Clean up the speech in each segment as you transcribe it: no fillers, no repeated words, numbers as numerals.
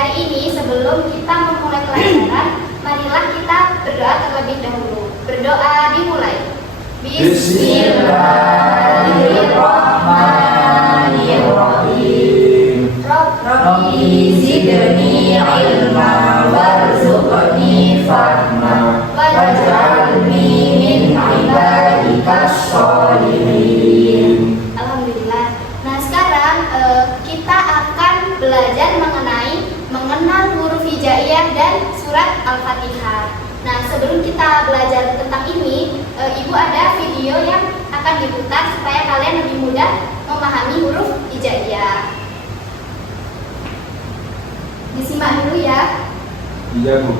hari ini sebelum kita memulai pelajaran, marilah kita berdoa terlebih dahulu. Berdoa dimulai. Bismillahirrahmanirrahim. Rabbi zidni ilma warzuqni fahma waj'alni min ibadikas sholihin. Alhamdulillah. Nah sekarang kita akan belajar mengenal huruf hijaiyah dan surat Al-Fatihah. Nah sebelum kita belajar tentang ini, Ibu ada video yang akan diputar supaya kalian lebih mudah memahami huruf hijaiyah. Disimak dulu ya. Iya, Bu.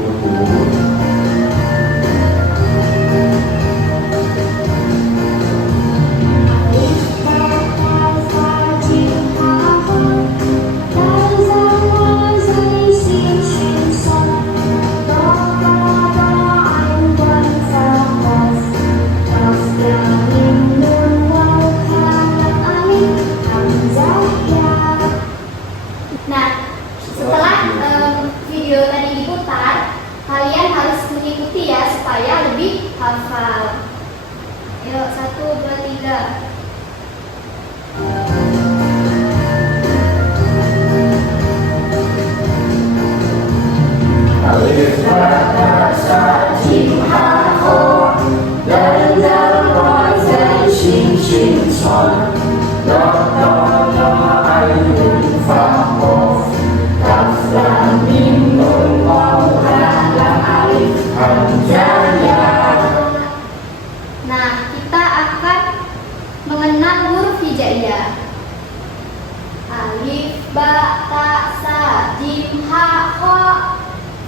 Nah, setelah video tadi diputar, kalian harus mengikuti ya supaya lebih hafal. Yuk, 1, 2, 3. Alif lam ra sa jim ha ho dal dal ra zai shin shin son do do do ain fa qaf kaf lam mim nun waw ha lam alif hamzah ya. Nah, kita akan mengenal huruf hijaiyah. Alif, ba, ta, sa, jim, ha, ho,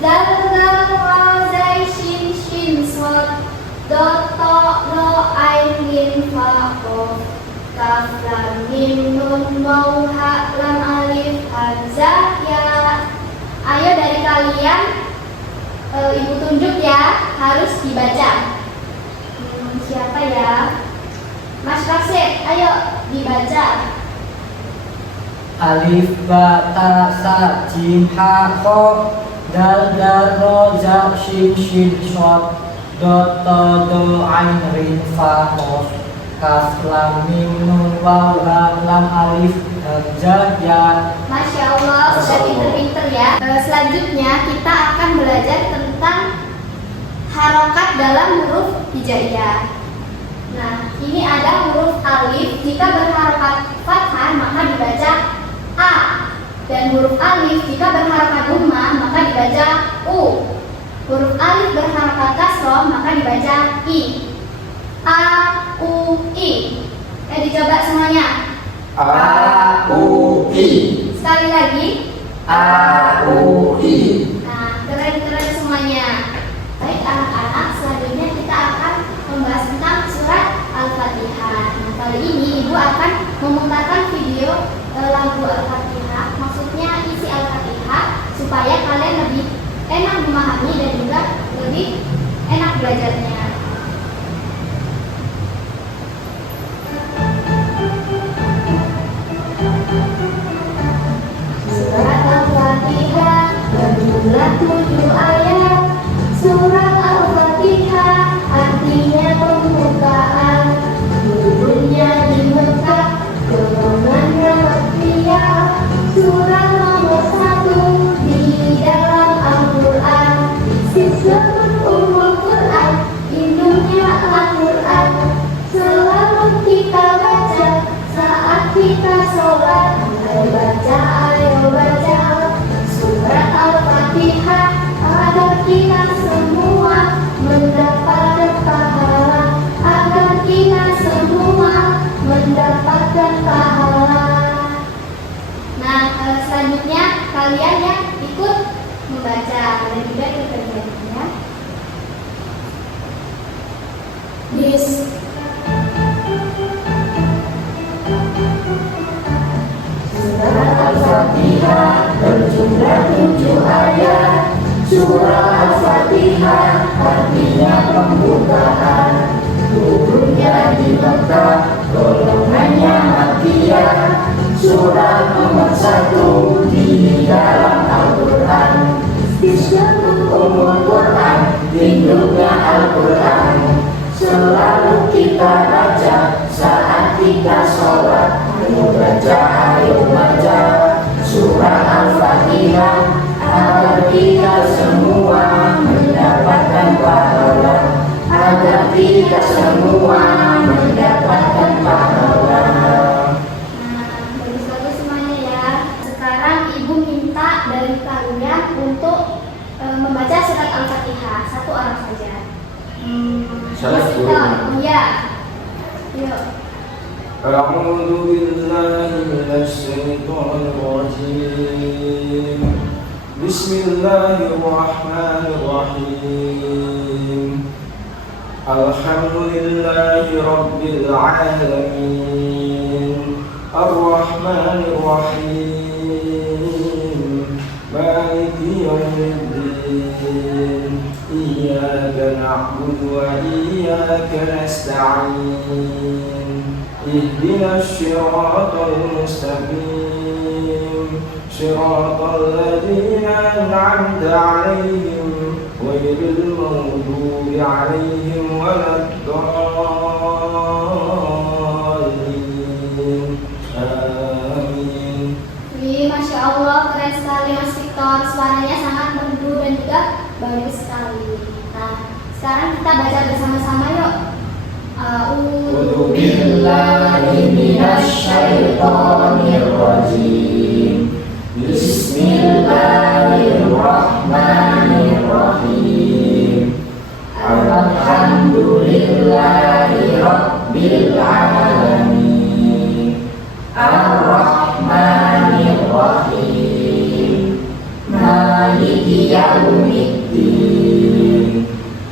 dal, dal, ra, zai, shin, shin, shod, do, to, do, ain, min, fa, qaf, kaf, lam, mim, nun, waw, ha, lam, alif, hamzah, ya. Ayo dari kalian, Ibu tunjuk ya, harus dibaca. Siapa ya? Mas Rasid, ayo dibaca. Alif ba ta sa jim ha ho dal dal ro za shin shin shod do to do ain rin fa qaf kaf lam mim nun waw lam alif hamzah ya. Masya Allah, sudah pinter-pinter ya. Selanjutnya kita akan belajar tentang harokat dalam huruf hijaiyah. Nah, ini ada huruf alif. Jika berharokat fathah maka dibaca a, dan huruf alif jika berharokat dhammah maka dibaca u. Huruf alif berharokat kasroh maka dibaca i. A, u, i. Dicoba semuanya. A U I. Sekali lagi. A U I. Nah, keren-keren semuanya. Baik anak-anak, selanjutnya kita akan membahas tentang surat Al-Fatihah. Nah, kali ini Ibu akan memutarkan video lagu Al-Fatihah, maksudnya isi Al-Fatihah, supaya kalian lebih enak memahami dan juga lebih enak belajarnya. Surat Al-Fatihah berjumlah 7 ayat. Surat Al-Fatihah artinya pembukaan. Turunnya di Mekah, golongannya Makkiyah. Surat nomor 1 di dalam Al-Quran. Disebut Ummul Quran, induknya Al-Quran. Selalu kita baca saat kita sholat. Ayo baca, ayo baca surat Al-Fatihah agar kita semua mendapatkan pahala, agar kita semua mendapatkan pahala. Nah, selanjutnya kalian yang ikut membaca dan juga ikut bernyanyi. Surat Al-Fatihah berjumlah 7 ayat. Surah Al-Fatihah artinya pembukaan. Turunnya di Mekah, golongannya Makkiyah. Surat nomor 1 di dalam Al-Quran. kita baca, saat kita sholat. Ayo baca surah Al-Fatihah agar kita semua mendapatkan pahala. Agar kita semua mendapatkan pahala. Bagus-bagus semuanya ya. Sekarang ibu minta dari kalian untuk membaca surat Al-Fatihah satu orang saja. Salah Mas Ito, ya. Yuk. أعوذ بالله من الشيطان الرجيم بسم الله الرحمن الرحيم الحمد لله رب العالمين الرحمن الرحيم مالك يوم الدين إياك نعبد وإياك نستعين اهدنا الصراط المستقيم صراط الذين أنعمت عليهم غير المغضوب عليهم ولا الضالين آمين. Masya Allah, keren sekali Mas Victor. Suaranya sangat merdu dan juga bagus sekali. Nah, sekarang kita baca bersama-sama yuk. A'udzu billahi minasy syaithanir rajim. Bismillahirrahmanirrahim. Alhamdulillahi rabbil alamin. Ar-Rahmanir Rahim. Maliki yaumiddin.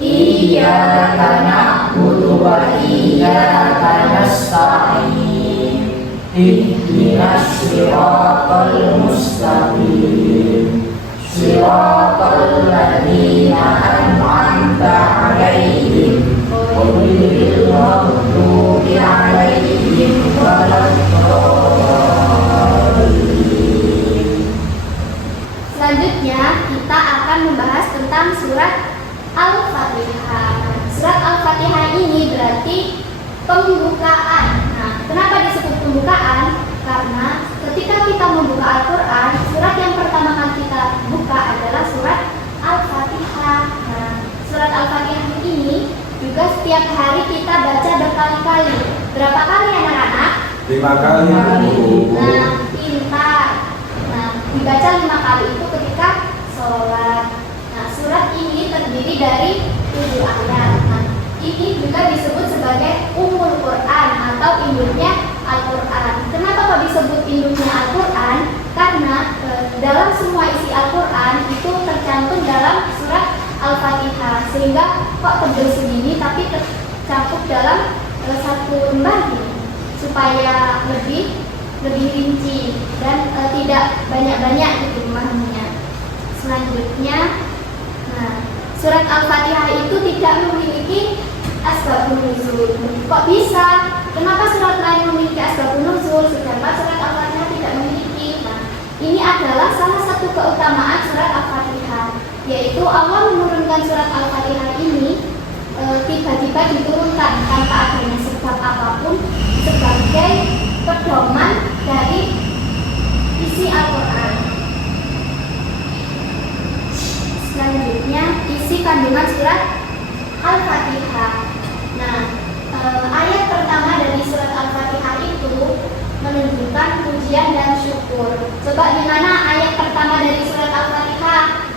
Iyyaka na'budu wa iyyaka nasta'in. Ihdinas siratal mustaqim. Siratal ladzina an'amta 'alaihim ghairil maghdubi 'alaihim waladdallin. Selanjutnya kita akan membahas tentang surat Al-Fatihah. Surat Al-Fatihah ini berarti pembukaan. Nah, kenapa disebut pembukaan? Karena ketika kita membuka Al-Quran, surat yang pertama kali kita buka adalah surat Al-Fatihah. Nah, surat Al-Fatihah ini juga setiap hari kita baca berkali-kali. Berapa kali anak-anak? 5 kali. Nah, pintar. Nah, dibaca 5 kali itu ketika sholat. Nah, surat ini terdiri dari 7 ayat. Nah, ini juga disebut sebagai Ummul Quran atau induknya Al-Quran. Kenapa kok disebut induknya Al-Quran? Karena dalam semua isi Al-Quran itu tercantum dalam surat Al-Fatihah. Sehingga kok tebel segini tapi tercakup dalam satu lembar ini, supaya lebih rinci dan tidak banyak-banyak gitu memahaminya. Selanjutnya, nah, surat Al-Fatihah itu tidak memiliki asbabun nuzul. Kok bisa? Kenapa surat lain memiliki asbabun nuzul sedangkan surat Al-Fatihah tidak memiliki? Nah, ini adalah salah satu keutamaan surat Al-Fatihah, yaitu Allah menurunkan surat Al-Fatihah ini tiba-tiba diturunkan tanpa adanya sebab apapun sebagai pedoman dari isi Al-Quran. Selanjutnya, isi kandungan surat Al-Fatihah. Nah, ayat pertama dari surat Al-Fatihah itu menunjukkan pujian dan syukur. Coba di mana ayat pertama dari surat Al-Fatihah?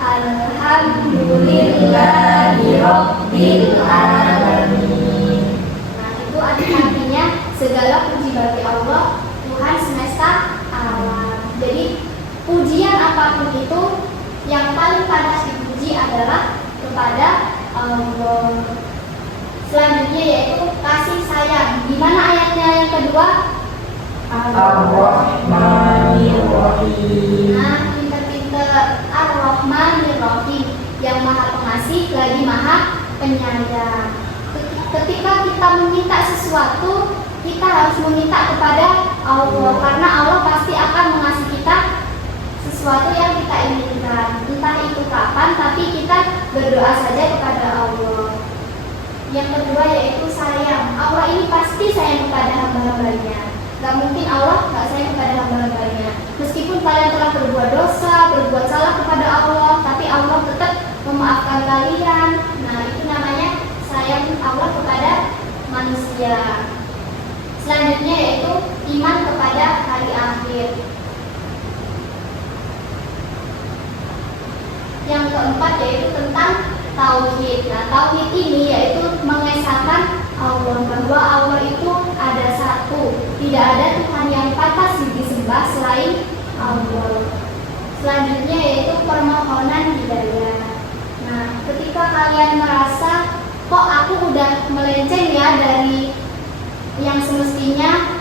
Alhamdulillahi rabbil alamin. Nah, itu artinya segala puji bagi Allah, Tuhan semesta alam. Jadi pujian apapun itu yang paling pantas dipuji adalah kepada Allah. Selanjutnya yaitu kasih sayang. Di mana ayatnya yang kedua? Ar-Rahmanir-Rahim. Nah, pinter-pinter. Ar-Rahmanir-Rahim, yang maha pengasih lagi maha penyayang. Ketika kita meminta sesuatu, kita harus meminta kepada Allah, karena Allah pasti akan mengasihi kita sesuatu yang kita inginkan. Entah itu kapan, tapi kita berdoa saja kepada Allah. Yang kedua yaitu sayang. Allah ini pasti sayang kepada hamba-hambanya. Gak mungkin Allah gak sayang kepada hamba-hambanya. Meskipun kalian telah berbuat dosa, berbuat salah kepada Allah, tapi Allah tetap memaafkan kalian. Nah, itu namanya sayang Allah kepada manusia. Selanjutnya yaitu iman kepada hari akhir. Yang keempat yaitu tentang tauhid. Nah, tauhid ini yaitu mengesahkan Allah, bahwa Allah itu ada satu, tidak ada Tuhan yang pantas disembah selain Allah. Selanjutnya yaitu permohonan hidayah. Nah, ketika kalian merasa kok aku udah melenceng ya dari yang semestinya,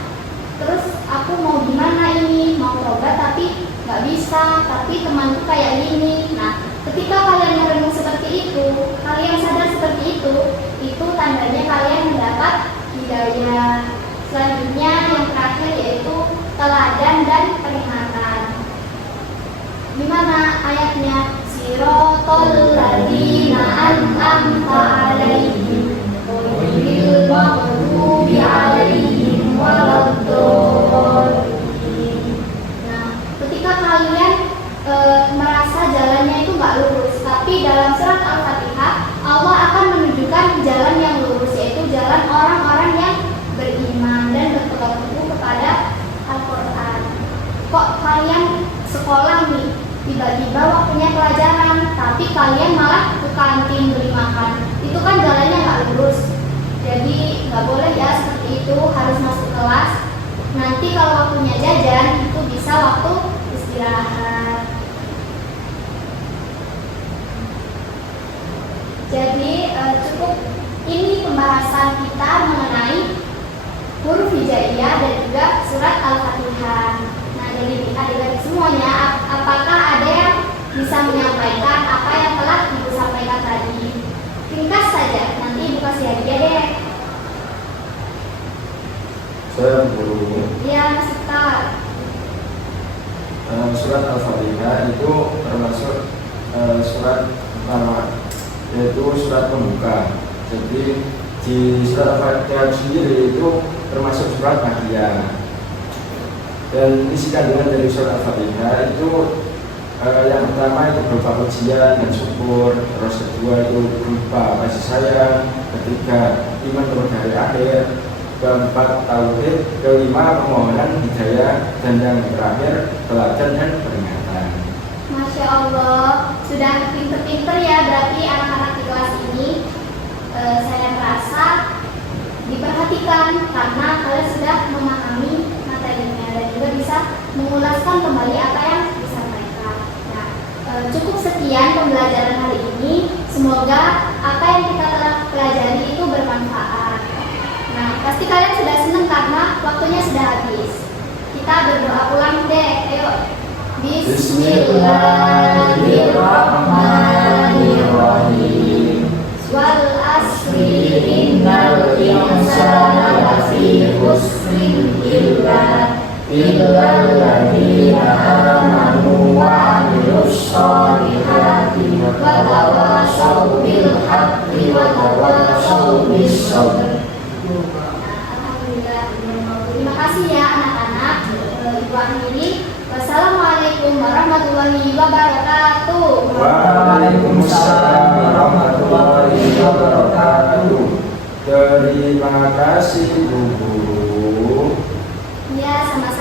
terus aku mau gimana ini, mau tobat tapi nggak bisa, tapi temanku kayak gini. Nah, ketika kalian merenung seperti itu, kalian sadar seperti itu tandanya kalian mendapat hidayah. Selanjutnya yang terakhir yaitu teladan dan peringatan. Gimana ayatnya? Sirotol ladina an'amta alaihim ghairil maghdubi alaihim waladdallin. Nah, ketika kalian merasa jalannya itu nggak lurus, tapi dalam surat Al-Fatihah Allah akan menunjukkan jalan yang lurus, yaitu jalan orang-orang yang beriman dan berpegang teguh kepada Al-Quran. Kok kalian sekolah nih, tiba-tiba waktunya pelajaran, tapi kalian malah ke kantin beli makan? Itu kan jalannya nggak lurus. Jadi nggak boleh ya seperti itu, harus masuk kelas. Nanti kalau waktunya jajan, itu bisa waktu istirahat. Jadi cukup ini pembahasan kita mengenai huruf hijaiyah dan juga surat Al-Fatihah. Nah, jadi adik-adik semuanya, apakah ada yang bisa menyampaikan apa yang telah Ibu sampaikan tadi? Ringkas saja, nanti Ibu kasih hadiah deh. Saya guru. Ya, Ustaz. Surat Al-Fatihah itu termasuk surat pertama, yaitu surat pembuka. Jadi di surat Al-Fatihah sendiri itu termasuk surat Makkiyah. Dan isi kandungan dari surat Al-Fatihah itu yang pertama itu berupa pujian dan syukur, terus kedua itu berupa kasih sayang, ketiga iman kepada hari akhir, keempat tauhid, kelima permohonan hidayah, dan yang terakhir teladan dan peringatan. Masya Allah, sudah pinter-pinter ya berarti anak-anak di kelas ini. Saya merasa diperhatikan karena kalian sudah memahami materinya dan juga bisa mengulaskan kembali apa yang disampaikan. Nah, cukup sekian pembelajaran hari ini. Semoga apa yang kita telah pelajari itu bermanfaat. Nah, pasti kalian sudah senang karena waktunya sudah habis. Kita berdoa ulang deh, ayo. Bismillahirrahmanirrahim. Wal asri innal insana lafi khusrin illa alladziina aamanu wa 'amilus shalihati wa tawashaw bil haqqi wa tawashaw bis sabr. Alhamdulillah. Terima kasih ya anak-anak. Ibu akhiri. Wassalamualaikum warahmatullahi wabarakatuh. Waalaikumsalam warahmatullahi wabarakatuh. Terima kasih Bu Guru. Ya, sama-sama.